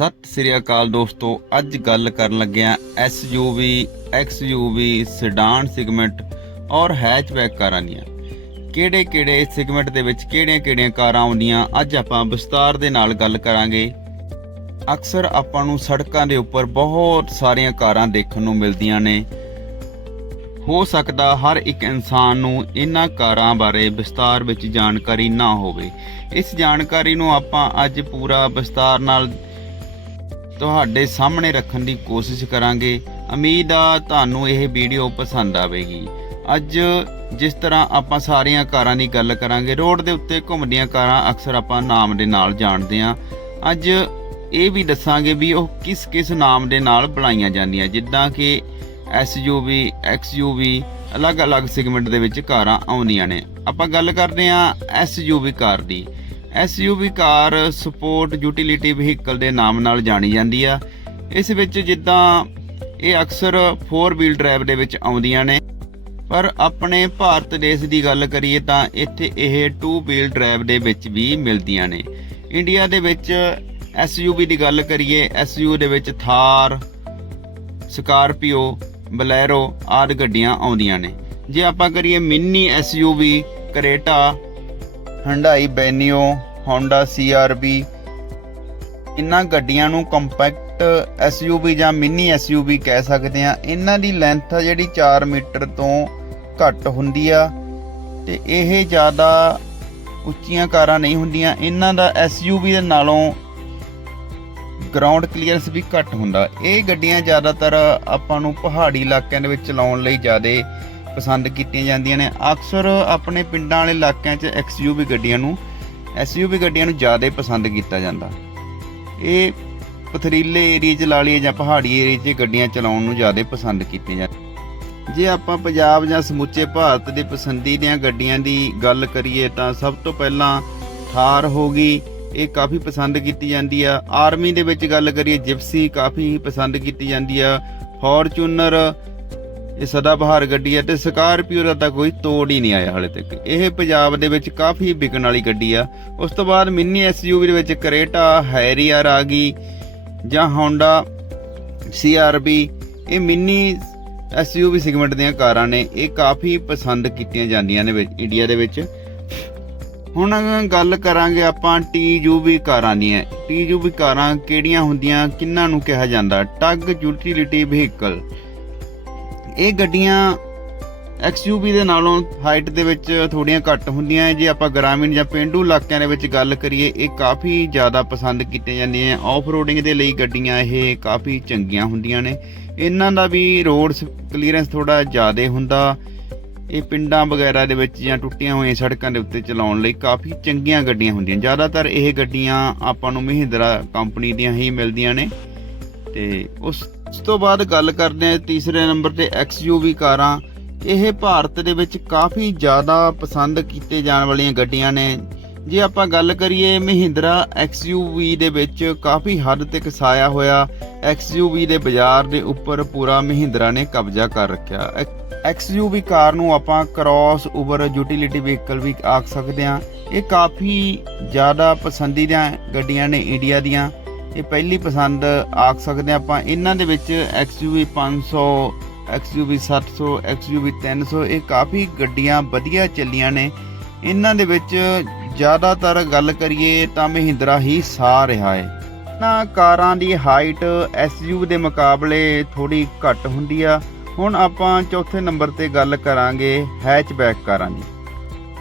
ਸਤਿ ਸ੍ਰੀ ਅਕਾਲ ਦੋਸਤੋ, ਅੱਜ ਗੱਲ ਕਰਨ ਲੱਗਿਆ SUV XUV ਸੈਡਾਨ ਸੈਗਮੈਂਟ ਔਰ ਹੈਚਬੈਕ ਕਾਰਾਂ ਦੀਆਂ। ਕਿਹੜੇ ਕਿਹੜੇ ਸੈਗਮੈਂਟ ਦੇ ਵਿੱਚ ਕਿਹੜੀਆਂ ਕਿਹੜੀਆਂ ਕਾਰਾਂ ਆਉਂਦੀਆਂ, ਅੱਜ ਆਪਾਂ ਵਿਸਤਾਰ ਦੇ ਨਾਲ ਗੱਲ ਕਰਾਂਗੇ। ਅਕਸਰ ਆਪਾਂ ਨੂੰ ਸੜਕਾਂ ਦੇ ਉੱਪਰ ਬਹੁਤ ਸਾਰੀਆਂ ਕਾਰਾਂ ਦੇਖਣ ਨੂੰ ਮਿਲਦੀਆਂ ਨੇ। ਹੋ ਸਕਦਾ ਹਰ ਇੱਕ ਇਨਸਾਨ ਨੂੰ ਇਹਨਾਂ ਕਾਰਾਂ ਬਾਰੇ ਵਿਸਤਾਰ ਵਿੱਚ ਜਾਣਕਾਰੀ ਨਾ ਹੋਵੇ। ਇਸ ਜਾਣਕਾਰੀ ਨੂੰ ਆਪਾਂ ਅੱਜ ਪੂਰਾ ਵਿਸਤਾਰ ਨਾਲ ਤੁਹਾਡੇ ਸਾਹਮਣੇ ਰੱਖਣ ਦੀ ਕੋਸ਼ਿਸ਼ ਕਰਾਂਗੇ। ਉਮੀਦ ਆ ਤੁਹਾਨੂੰ ਇਹ ਵੀਡੀਓ ਪਸੰਦ ਆਵੇਗੀ। ਅੱਜ ਜਿਸ ਤਰ੍ਹਾਂ ਆਪਾਂ ਸਾਰੀਆਂ ਕਾਰਾਂ ਦੀ ਗੱਲ ਕਰਾਂਗੇ, ਰੋਡ ਦੇ ਉੱਤੇ ਘੁੰਮਦੀਆਂ ਕਾਰਾਂ ਅਕਸਰ ਆਪਾਂ ਨਾਮ ਦੇ ਨਾਲ ਜਾਣਦੇ ਹਾਂ। ਅੱਜ ਇਹ ਵੀ ਦੱਸਾਂਗੇ ਵੀ ਉਹ ਕਿਸ ਕਿਸ ਨਾਮ ਦੇ ਨਾਲ ਬਣਾਈਆਂ ਜਾਂਦੀਆਂ, ਜਿੱਦਾਂ ਕਿ SUV XUV ਅਲੱਗ-ਅਲੱਗ ਸੈਗਮੈਂਟ ਦੇ ਵਿੱਚ ਕਾਰਾਂ ਆਉਂਦੀਆਂ ਨੇ। ਆਪਾਂ ਗੱਲ ਕਰਦੇ ਹਾਂ SUV ਕਾਰ ਦੀ। SUV car sport utility vehicle ਦੇ ਨਾਮ ਨਾਲ ਜਾਣੀ ਜਾਂਦੀ ਆ। ਇਸ ਵਿੱਚ ਜਿੱਦਾਂ ਇਹ ਅਕਸਰ 4 ਵੀਲ ਡਰਾਈਵ ਦੇ ਵਿੱਚ ਆਉਂਦੀਆਂ ਨੇ। ਪਰ ਆਪਣੇ ਭਾਰਤ ਦੇਸ਼ ਦੀ ਗੱਲ ਕਰੀਏ ਤਾਂ ਇੱਥੇ ਇਹ 2 ਵੀਲ ਡਰਾਈਵ ਦੇ ਵਿੱਚ ਵੀ ਮਿਲਦੀਆਂ ਨੇ। ਇੰਡੀਆ ਦੇ ਵਿੱਚ SUV ਦੀ ਗੱਲ ਕਰੀਏ SUV ਦੇ ਵਿੱਚ ਥਾਰ, ਸਕਾਰਪੀਓ, ਬਲੈਰੋ ਆਦਿ ਗੱਡੀਆਂ ਆਉਂਦੀਆਂ ਨੇ। ਜੇ ਆਪਾਂ ਕਰੀਏ mini SUV Creta Hyundai Venue Honda CRV ਇਹਨਾਂ ਗੱਡੀਆਂ ਨੂੰ ਕੰਪੈਕਟ SUV ਜਾਂ ਮਿੰਨੀ SUV ਕਹਿ ਸਕਦੇ ਆ ਇਹਨਾਂ ਦੀ ਲੈਂਥ ਆ ਜਿਹੜੀ 4 ਮੀਟਰ ਤੋਂ ਘੱਟ ਹੁੰਦੀ ਆ ਤੇ ਇਹ ਜ਼ਿਆਦਾ ਉੱਚੀਆਂ ਕਾਰਾਂ ਨਹੀਂ ਹੁੰਦੀਆਂ। ਇਹਨਾਂ ਦਾ SUV ਦੇ ਨਾਲੋਂ ਗਰਾਊਂਡ ਕਲੀਅਰੈਂਸ ਵੀ ਘੱਟ ਹੁੰਦਾ। ਇਹ ਗੱਡੀਆਂ ਜ਼ਿਆਦਾਤਰ ਆਪਾਂ ਨੂੰ ਪਹਾੜੀ ਇਲਾਕਿਆਂ ਦੇ ਵਿੱਚ ਚਲਾਉਣ ਲਈ ਜ਼ਿਆਦਾ ਪਸੰਦ ਕੀਤੀਆਂ ਜਾਂਦੀਆਂ ਨੇ। ਅਕਸਰ ਆਪਣੇ ਪਿੰਡਾਂ ਵਾਲੇ ਇਲਾਕਿਆਂ 'ਚ XUV ਗੱਡੀਆਂ ਨੂੰ SUV ਗੱਡੀਆਂ ਨੂੰ ਜ਼ਿਆਦਾ ਪਸੰਦ ਕੀਤਾ ਜਾਂਦਾ। ਇਹ ਪਥਰੀਲੇ ਏਰੀਆ 'ਚ ਲਾ ਲਈਏ ਜਾਂ ਪਹਾੜੀ ਏਰੀਆ 'ਚ ਗੱਡੀਆਂ ਚਲਾਉਣ ਨੂੰ ਜ਼ਿਆਦਾ ਪਸੰਦ ਕੀਤੀਆਂ ਜਾਂਦੀਆਂ ਜੇ ਆਪਾਂ ਪੰਜਾਬ ਜਾਂ ਸਮੁੱਚੇ ਭਾਰਤ ਦੇ ਪਸੰਦੀਦੀਆਂ ਗੱਡੀਆਂ ਦੀ ਗੱਲ ਕਰੀਏ ਤਾਂ ਸਭ ਤੋਂ ਪਹਿਲਾਂ ਥਾਰ ਹੋ ਗਈ, ਇਹ ਕਾਫੀ ਪਸੰਦ ਕੀਤੀ ਜਾਂਦੀ ਆ। ਆਰਮੀ ਦੇ ਵਿੱਚ ਗੱਲ ਕਰੀਏ ਜਿਪਸੀ ਕਾਫੀ ਪਸੰਦ ਕੀਤੀ ਜਾਂਦੀ ਆ। ਫੋਰਚੂਨਰ ਇਹ ਸਦਾ ਬਹਾਰ ਗੱਡੀ ਹੈ ਤੇ ਸਕਾਰਪੀਓ ਦਾ ਤਾਂ ਕੋਈ ਤੋੜ ਹੀ ਨਹੀਂ ਆਇਆ ਹਾਲੇ ਤੱਕ। ਇਹ ਪੰਜਾਬ ਦੇ ਵਿੱਚ ਕਾਫੀ ਵਿਕਣ ਵਾਲੀ ਗੱਡੀ ਆ। ਉਸ ਤੋਂ ਬਾਅਦ ਮਿੰਨੀ ਐਸਯੂਵੀ ਦੇ ਵਿੱਚ ਕਰੇਟਾ ਹੈਰੀਅਰ ਆ ਗਈ ਜਾਂ ਹੋਂਡਾ ਸੀਆਰਬੀ ਇਹ ਮਿੰਨੀ ਐਸਯੂਵੀ ਸੈਗਮੈਂਟ ਦੀਆਂ ਕਾਰਾਂ ਨੇ, ਇਹ ਕਾਫੀ ਪਸੰਦ ਕੀਤੀਆਂ ਜਾਂਦੀਆਂ ਨੇ ਇੰਡੀਆ ਦੇ ਵਿੱਚ। ਹੁਣ ਗੱਲ ਕਰਾਂਗੇ ਆਪਾਂ ਟੀਯੂਵੀ ਕਾਰਾਂ ਦੀਆਂ ਟੀਯੂਵੀ ਕਾਰਾਂ ਕਿਹੜੀਆਂ ਹੁੰਦੀਆਂ, ਕਿੰਨਾਂ ਨੂੰ ਕਿਹਾ ਜਾਂਦਾ? ਟੱਗ ਯੂਟਿਲਿਟੀ ਵਹੀਕਲ। ਇਹ ਗੱਡੀਆਂ XUV ਦੇ ਨਾਲੋਂ ਹਾਈਟ ਦੇ ਵਿੱਚ ਥੋੜੀਆਂ ਘੱਟ ਹੁੰਦੀਆਂ ਹੈ। ਜੇ ਆਪਾਂ ਗ੍ਰਾਮੀਣ ਜਾਂ ਪਿੰਡੂ ਇਲਾਕਿਆਂ ਦੇ ਵਿੱਚ ਗੱਲ ਕਰੀਏ, ਇਹ ਕਾਫੀ ਜ਼ਿਆਦਾ ਪਸੰਦ ਕੀਤੀਆਂ ਜਾਂਦੀਆਂ ਆਫ ਰੋਡਿੰਗ ਦੇ ਲਈ ਗੱਡੀਆਂ ਇਹ ਕਾਫੀ ਚੰਗੀਆਂ ਹੁੰਦੀਆਂ ਨੇ। ਇਹਨਾਂ ਦਾ ਵੀ ਰੋਡ ਕਲੀਅਰੈਂਸ ਥੋੜਾ ਜ਼ਿਆਦਾ ਹੁੰਦਾ। ਇਹ ਪਿੰਡਾਂ ਵਗੈਰਾ ਦੇ ਵਿੱਚ ਜਾਂ ਟੁੱਟੀਆਂ ਹੋਈਆਂ ਸੜਕਾਂ ਦੇ ਉੱਤੇ ਚਲਾਉਣ ਲਈ ਕਾਫੀ ਚੰਗੀਆਂ ਗੱਡੀਆਂ ਹੁੰਦੀਆਂ। ਜ਼ਿਆਦਾਤਰ ਇਹ ਗੱਡੀਆਂ ਆਪਾਂ ਨੂੰ ਮਹਿੰਦਰਾ ਕੰਪਨੀ ਦੀਆਂ ਹੀ ਮਿਲਦੀਆਂ ਨੇ। ਤੇ ਉਸ ਇਸ ਤੋਂ ਬਾਅਦ ਗੱਲ ਕਰਦੇ ਹਾਂ ਤੀਸਰੇ ਨੰਬਰ ਤੇ XUV ਕਾਰਾਂ। ਇਹ ਭਾਰਤ ਦੇ ਵਿੱਚ ਕਾਫੀ ਜ਼ਿਆਦਾ ਪਸੰਦ ਕੀਤੇ ਜਾਣ ਵਾਲੀਆਂ ਗੱਡੀਆਂ ਨੇ। ਜੇ ਆਪਾਂ ਗੱਲ ਕਰੀਏ ਮਹਿੰਦਰਾ XUV ਦੇ ਵਿੱਚ ਕਾਫੀ ਹੱਦ ਤੱਕ ਸਾਇਆ ਹੋਇਆ XUV ਦੇ ਬਾਜ਼ਾਰ ਦੇ ਉੱਪਰ ਪੂਰਾ ਮਹਿੰਦਰਾ ਨੇ ਕਬਜ਼ਾ ਕਰ ਰੱਖਿਆ। XUV ਕਾਰ ਨੂੰ ਆਪਾਂ ਕ੍ਰਾਸ ਓਵਰ ਯੂਟਿਲਿਟੀ ਵਹੀਕਲ ਵੀ ਆਖ ਸਕਦੇ ਹਾਂ। ਇਹ ਕਾਫੀ ਜ਼ਿਆਦਾ ਪਸੰਦੀਦਾ ਗੱਡੀਆਂ ਨੇ ਇੰਡੀਆ ਦੀਆਂ। ਇਹ ਪਹਿਲੀ ਪਸੰਦ ਆਖ ਸਕਦੇ ਹਾਂ ਆਪਾਂ। ਇਹਨਾਂ ਦੇ ਵਿੱਚ XUV 500 XUV 700 XUV 300 ਇਹ ਕਾਫੀ ਗੱਡੀਆਂ ਵਧੀਆ ਚੱਲੀਆਂ ਨੇ। ਇਹਨਾਂ ਦੇ ਵਿੱਚ ਜ਼ਿਆਦਾਤਰ ਗੱਲ ਕਰੀਏ ਤਾਂ ਮਹਿੰਦਰਾ ਹੀ ਸਾ ਰਿਹਾ ਹੈ। ਇਹਨਾਂ ਕਾਰਾਂ ਦੀ ਹਾਈਟ SUV ਦੇ ਮੁਕਾਬਲੇ ਥੋੜੀ ਘੱਟ ਹੁੰਦੀ ਆ। ਹੁਣ ਆਪਾਂ ਚੌਥੇ ਨੰਬਰ ਤੇ ਗੱਲ ਕਰਾਂਗੇ ਹੈਚਬੈਕ ਕਾਰਾਂ ਦੀ।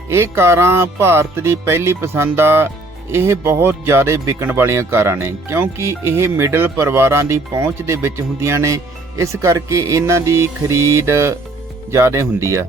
ਇਹ ਕਾਰਾਂ ਭਾਰਤ ਦੀ ਪਹਿਲੀ ਪਸੰਦ ਆ। ਇਹ ਬਹੁਤ ਜ਼ਿਆਦਾ ਵਿਕਣ ਵਾਲੀਆਂ ਕਾਰਾਂ ਨੇ, ਕਿਉਂਕਿ ਇਹ ਮਿਡਲ ਪਰਿਵਾਰਾਂ ਦੀ ਪਹੁੰਚ ਦੇ ਵਿੱਚ ਹੁੰਦੀਆਂ ਨੇ, ਇਸ ਕਰਕੇ ਇਹਨਾਂ ਦੀ ਖਰੀਦ ਜ਼ਿਆਦਾ ਹੁੰਦੀ ਆ।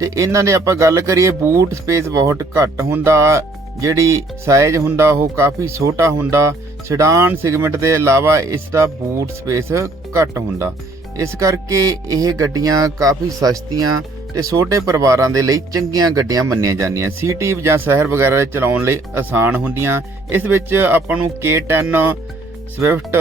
ਤੇ ਇਹਨਾਂ ਦੇ ਆਪਾਂ ਗੱਲ ਕਰੀਏ, ਬੂਟ ਸਪੇਸ ਬਹੁਤ ਘੱਟ ਹੁੰਦਾ, ਜਿਹੜੀ ਸਾਈਜ਼ ਹੁੰਦਾ ਉਹ ਕਾਫੀ ਛੋਟਾ ਹੁੰਦਾ ਸੈਡਾਨ ਸੈਗਮੈਂਟ ਦੇ ਇਲਾਵਾ ਇਸ ਦਾ ਬੂਟ ਸਪੇਸ ਘੱਟ ਹੁੰਦਾ। ਇਸ ਕਰਕੇ ਇਹ ਗੱਡੀਆਂ ਕਾਫੀ ਸਸਤੀਆਂ ਤੇ ਛੋਟੇ ਪਰਿਵਾਰਾਂ ਦੇ ਲਈ ਚੰਗੀਆਂ ਗੱਡੀਆਂ ਮੰਨੀਆਂ ਜਾਂਦੀਆਂ। ਸਿਟੀ ਜਾਂ ਸ਼ਹਿਰ ਵਗੈਰਾ ਚਲਾਉਣ ਲਈ ਆਸਾਨ ਹੁੰਦੀਆਂ। ਇਸ ਵਿੱਚ ਆਪਾਂ ਨੂੰ K10 ਸਵਿਫਟ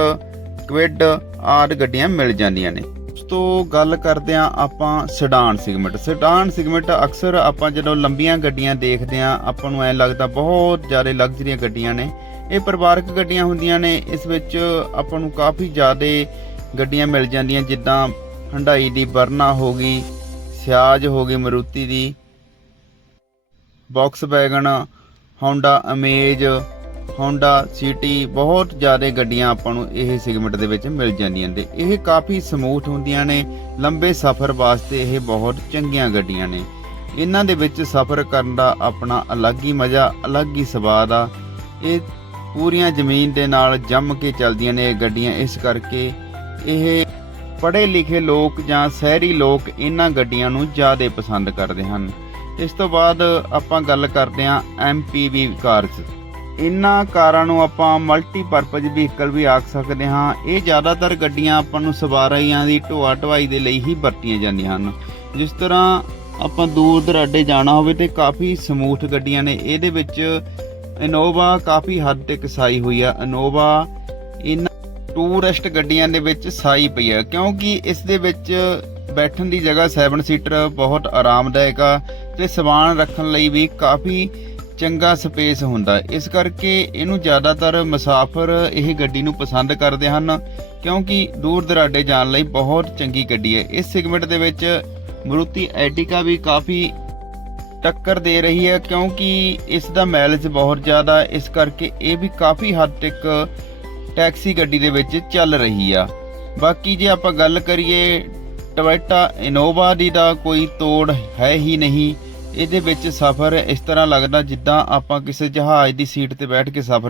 ਕੁਇਡ ਆਦਿ ਗੱਡੀਆਂ ਮਿਲ ਜਾਂਦੀਆਂ ਨੇ। ਉਸ ਤੋਂ ਗੱਲ ਕਰਦੇ ਹਾਂ ਆਪਾਂ ਸੈਡਾਨ ਸਿਗਮੈਂਟ ਸੈਡਾਨ ਸਿਗਮੈਂਟ ਅਕਸਰ ਆਪਾਂ ਜਦੋਂ ਲੰਬੀਆਂ ਗੱਡੀਆਂ ਦੇਖਦੇ ਹਾਂ, ਆਪਾਂ ਨੂੰ ਐ ਲੱਗਦਾ ਬਹੁਤ ਜ਼ਿਆਦਾ ਲਗਜ਼ਰੀਆਂ ਗੱਡੀਆਂ ਨੇ। ਇਹ ਪਰਿਵਾਰਕ ਗੱਡੀਆਂ ਹੁੰਦੀਆਂ ਨੇ। ਇਸ ਵਿੱਚ ਆਪਾਂ ਨੂੰ ਕਾਫੀ ਜ਼ਿਆਦਾ ਗੱਡੀਆਂ ਮਿਲ ਜਾਂਦੀਆਂ, ਜਿੱਦਾਂ ਹੰਡਾਈ ਦੀ ਵਰਨਾ ਹੋ ਗਈ ਸਿਆਜ ਹੋ ਗਈ ਮਰੂਤੀ ਦੀ। Volkswagen Honda Amaze Honda City ਬਹੁਤ ਜ਼ਿਆਦਾ ਗੱਡੀਆਂ ਆਪਾਂ ਨੂੰ ਇਹ ਸੈਗਮੈਂਟ ਦੇ ਵਿੱਚ ਮਿਲ ਜਾਂਦੀਆਂ ਨੇ। ਇਹ ਕਾਫੀ ਸਮੂਥ ਹੁੰਦੀਆਂ ਨੇ, ਲੰਬੇ ਸਫ਼ਰ ਵਾਸਤੇ ਇਹ ਬਹੁਤ ਚੰਗੀਆਂ ਗੱਡੀਆਂ ਨੇ। ਇਹਨਾਂ ਦੇ ਵਿੱਚ ਸਫ਼ਰ ਕਰਨ ਦਾ ਆਪਣਾ ਅਲੱਗ ਹੀ ਮਜ਼ਾ, ਅਲੱਗ ਹੀ ਸਵਾਦ ਆ। ਇਹ ਪੂਰੀਆਂ ਜ਼ਮੀਨ ਦੇ ਨਾਲ ਜੰਮ ਕੇ ਚੱਲਦੀਆਂ ਨੇ ਇਹ ਗੱਡੀਆਂ, ਇਸ ਕਰਕੇ ਇਹ ਪੜ੍ਹੇ ਲਿਖੇ ਲੋਕ ਜਾਂ ਸ਼ਹਿਰੀ ਲੋਕ ਇਹਨਾਂ ਗੱਡੀਆਂ ਨੂੰ ਜ਼ਿਆਦਾ ਪਸੰਦ ਕਰਦੇ ਹਨ। ਇਸ ਤੋਂ ਬਾਅਦ ਆਪਾਂ ਗੱਲ ਕਰਦੇ ਹਾਂ MPV ਕਾਰਸ ਇਹਨਾਂ ਕਾਰਾਂ ਨੂੰ ਆਪਾਂ ਮਲਟੀਪਰਪਜ਼ ਵਹੀਕਲ ਵੀ ਆਖ ਸਕਦੇ ਹਾਂ। ਇਹ ਜ਼ਿਆਦਾਤਰ ਗੱਡੀਆਂ ਆਪਾਂ ਨੂੰ ਸਵਾਰੀਆਂ ਦੀ ਢੋਆ ਢਵਾਈ ਦੇ ਲਈ ਹੀ ਵਰਤੀਆਂ ਜਾਂਦੀਆਂ ਹਨ। ਜਿਸ ਤਰ੍ਹਾਂ ਆਪਾਂ ਦੂਰ ਦਰਾਡੇ ਜਾਣਾ ਹੋਵੇ ਤੇ ਕਾਫੀ ਸਮੂਥ ਗੱਡੀਆਂ ਨੇ। ਇਹਦੇ ਵਿੱਚ ਇਨੋਵਾ ਕਾਫੀ ਹੱਦ ਤੱਕ ਸਾਈ ਹੋਈ ਆ। ਇਨੋਵਾ ਇਹਨਾਂ ਟੂਰਿਸਟ ਗੱਡੀਆਂ ਦੇ ਵਿੱਚ ਸਾਈ ਪਈ ਹੈ, ਕਿਉਂਕਿ ਇਸ ਦੇ ਵਿੱਚ ਬੈਠਣ ਦੀ ਜਗ੍ਹਾ 7 ਸੀਟਰ ਬਹੁਤ ਆਰਾਮਦਾਇਕ ਆ ਤੇ ਸਮਾਨ ਰੱਖਣ ਲਈ ਵੀ ਕਾਫੀ ਚੰਗਾ ਸਪੇਸ ਹੁੰਦਾ ਇਸ ਕਰਕੇ ਇਹਨੂੰ ਜ਼ਿਆਦਾਤਰ ਮੁਸਾਫਰ ਇਹ ਗੱਡੀ ਨੂੰ ਪਸੰਦ ਕਰਦੇ ਹਨ, ਕਿਉਂਕਿ ਦੂਰ ਦਰਾਡੇ ਜਾਣ ਲਈ ਬਹੁਤ ਚੰਗੀ ਗੱਡੀ ਹੈ। ਇਸ ਸੈਗਮੈਂਟ ਦੇ ਵਿੱਚ ਮਰੂਤੀ ਐਟਿਕਾ ਵੀ ਕਾਫੀ ਟੱਕਰ ਦੇ ਰਹੀ ਹੈ, ਕਿਉਂਕਿ ਇਸ ਦਾ ਮਾਈਲੇਜ ਬਹੁਤ ਜ਼ਿਆਦਾ ਇਸ ਕਰਕੇ ਇਹ ਵੀ ਕਾਫੀ ਹੱਦ ਤੱਕ ਟੈਕਸੀ ਗੱਡੀ ਦੇ ਵਿੱਚ ਚੱਲ ਰਹੀ ਆ। ਬਾਕੀ ਜੇ ਆਪਾਂ ਗੱਲ ਕਰੀਏ ਟਵੈਟਾ ਇਨੋਵਾ ਦੀ ਦਾ ਕੋਈ ਤੋੜ ਹੈ ਹੀ ਨਹੀਂ। ਇਹਦੇ ਵਿੱਚ ਸਫ਼ਰ ਇਸ ਤਰ੍ਹਾਂ ਲੱਗਦਾ ਜਿੱਦਾਂ ਆਪਾਂ ਕਿਸੇ ਜਹਾਜ਼ ਦੀ ਸੀਟ ਤੇ ਬੈਠ ਕੇ ਸਫ਼ਰ